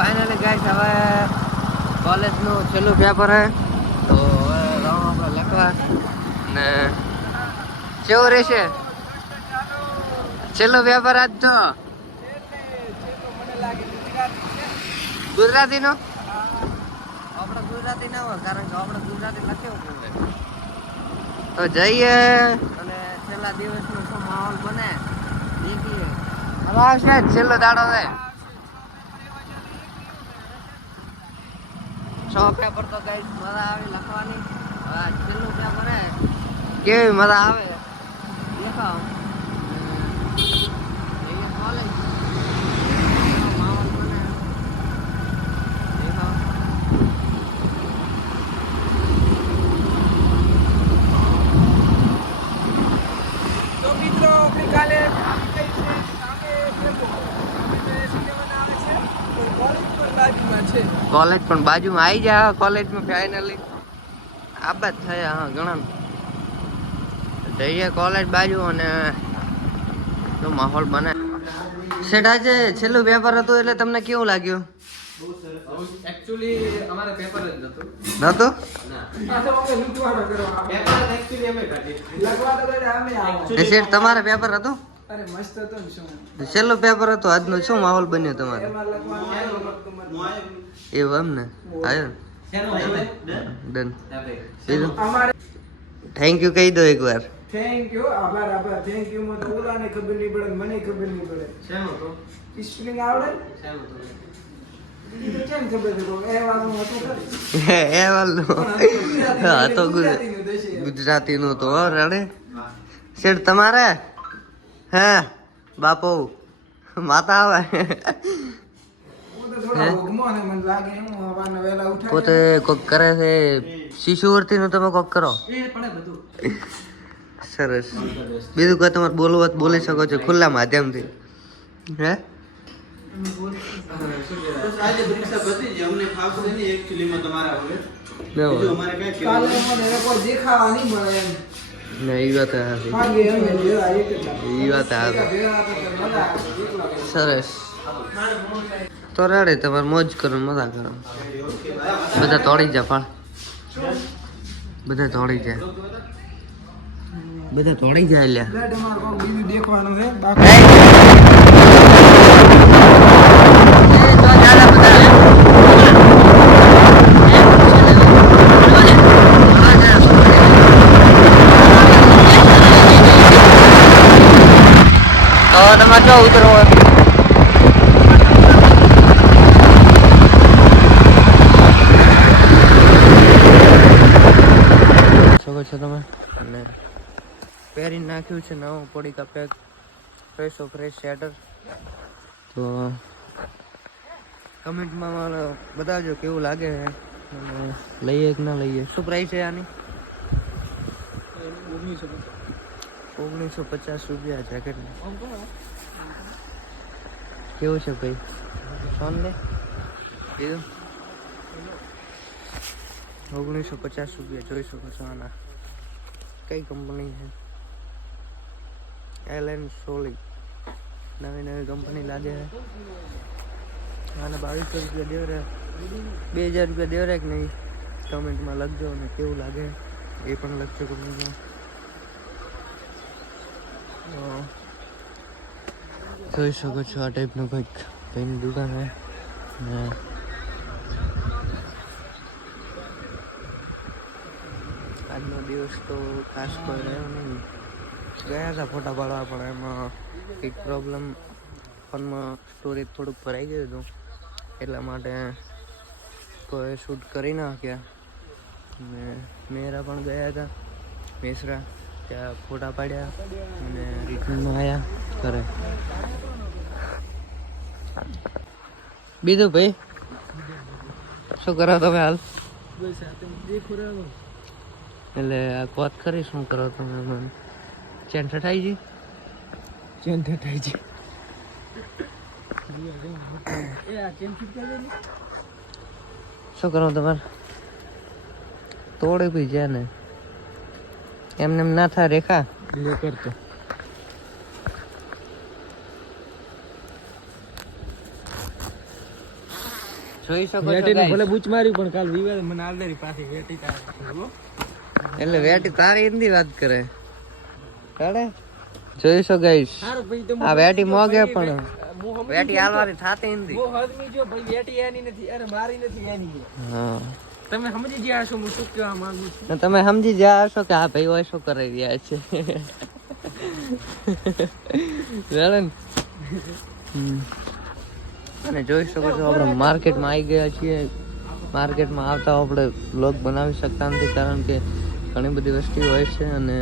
Finally guys હવે કોલેજનું છેલ્લું પેપર હે તો હવે આપણે લખવા. ને કેવું રહેશે? છેલ્લું પેપર આજ તો? ગુજરાતીનો? આપણે ગુજરાતી ના હોય, કારણ કે આપણે ગુજરાતી લખ્યું તો જઈએ. અને છેલ્લા દિવસનો શું માહોલ બને? હવે આવશે, છેલ્લો દાડો છે. સો પેપર તો કઈ મજા આવે લખવાની. છેલ્લું પેપર હે કેવી મજા આવે. દેખાવ જઈએ college. માહોલ બને. દેખાવ તો મિત્રો ગઈકાલે આવી ગઈ છે સામે પ્રભુ સામે તો એ સિનેમાના આવે છે પણ કોલેજ પર બાજુમાં છે કોલેજ પણ બાજુમાં આવી જાય કોલેજમાં ફાઇનલી આબાદ થયા હા ઘણા જઈએ કોલેજ બાજુ અને તો માહોલ બને. શેઠ આજે છેલ્લું પેપર હતું એટલે તમને કેવું લાગ્યું? એકચ્યુઅલી અમારે પેપર જ નતું. નતું તમારે પેપર હતું? અરે મસ્ત હતો ને છેલ્લું પેપર હતું આજનું શું માહોલ બન્યો તમારે? હતું મને. એવું એમ ને. આવ્યો? ને? ડન. થેન્ક યુ કહી દો એકવાર. થેન્ક યુ આભાર આભાર. થેન્ક યુ માં તો ઓલાને ખબર નહીં પડે ને મને ખબર નહીં પડે. શેનો તો? સ્પેલિંગ આવડે શેનો તો? કેમ ખબર હતું ખરી. એ વાળનું પણ હા તો ગુજરાતીનું દેશે. ગુજરાતીનું તો રડે? શેઠ તમારે? હે બાપો. માતા આવે. પોતે કોક કરે છે શિશુવર્તી નું તમે કોક કરો? એ પડે બધું. સરસ. બીજું કોઈ તમારે બોલવું બોલી શકો છો ખુલ્લા માધ્યમથી. હે. સરસ. તો રાડે તમારે મોજ કરો મજા કરો બધા તોડી જા પણ બધા તોડી જાય બધા તોડી જાય લ્યા બીજું દેખવાનું છે તમારે જો ઉતરવું હોય શકો છો તમે અને પહેરી નાખ્યું છે નવું પડીકા પેક ફ્રેશો ફ્રેશ શેટર તો કમેન્ટમાં મારે બતાવજો કેવું લાગે છે. લઈએ કે ના લઈએ? શું પ્રાઇસ છે આની? ઓગણીસો પચાસ રૂપિયા જેકેટની કેવું છે ભાઈ? સોન લે. કીધું ઓગણીસો પચાસ રૂપિયા, જોઈ શકો આના. કઈ કંપની છે? એલએન સોલી નવી નવી કંપની લાગે છે. અને બાવીસો રૂપિયા દેવરે બે હજાર રૂપિયા દેવરે કે નહીં? કમેન્ટમાં લખજો અને કેવું લાગે. એ પણ લખજો કમેન્ટમાં જોઈ શકો છો આ ટાઈપનું કંઈક પેન દુકાન છે. ને આજનો દિવસ તો ખાસ કોઈ રહ્યો નહીં. ગયા હતા ફોટા પાડવા પણ એમાં એક પ્રોબ્લેમ ફોનમાં સ્ટોરેજ થોડુંક ભરાઈ ગયું હતું. એટલા માટે કોઈ શૂટ કરી નાખ્યા. ને મેરા પણ ગયા હતા મેસરા ત્યાં ફોટા પાડ્યા અને રિટર્નમાં આવ્યા ઘરે. બીજું ભાઈ? શું કરો તમે હાલ? એટલે આ વાત કરી શું કરો તમે મને? ચેન ઠઠાઈ જી? શું કરો તમારે? તોડે બી છે ને. એમને એમ ના થાય રેખા. લે કરતો. જોઈ શકો છો ભલે. બૂચ મારી પણ કાલ વિવાદ મને આલદારી પાસે વેટી તારી. એટલે વેટી તારી હિન્દી વાત કરે. કાઢે? જોઈ શકો ગાઈસ. હારું ભાઈ તો આ વેટી મોગે પણ. વેટી હાલવાની થાતી હિન્દી હું હજમી જો ભાઈ વેટી એની નથી અરે મારી નથી એની. હા. તમે સમજી ગયા છો હું શું કહેવા માંગુ છું? તમે સમજી ગયા હશો કે આ ભાઈ હોય શું કરી રહ્યા છે? જાણે અને જોઈ શકો છો આપણે માર્કેટમાં આવી ગયા છીએ. માર્કેટમાં આવતા આપણે બ્લોગ બનાવી શકતા નથી કારણ કે ઘણી બધી વસ્તુ હોય છે અને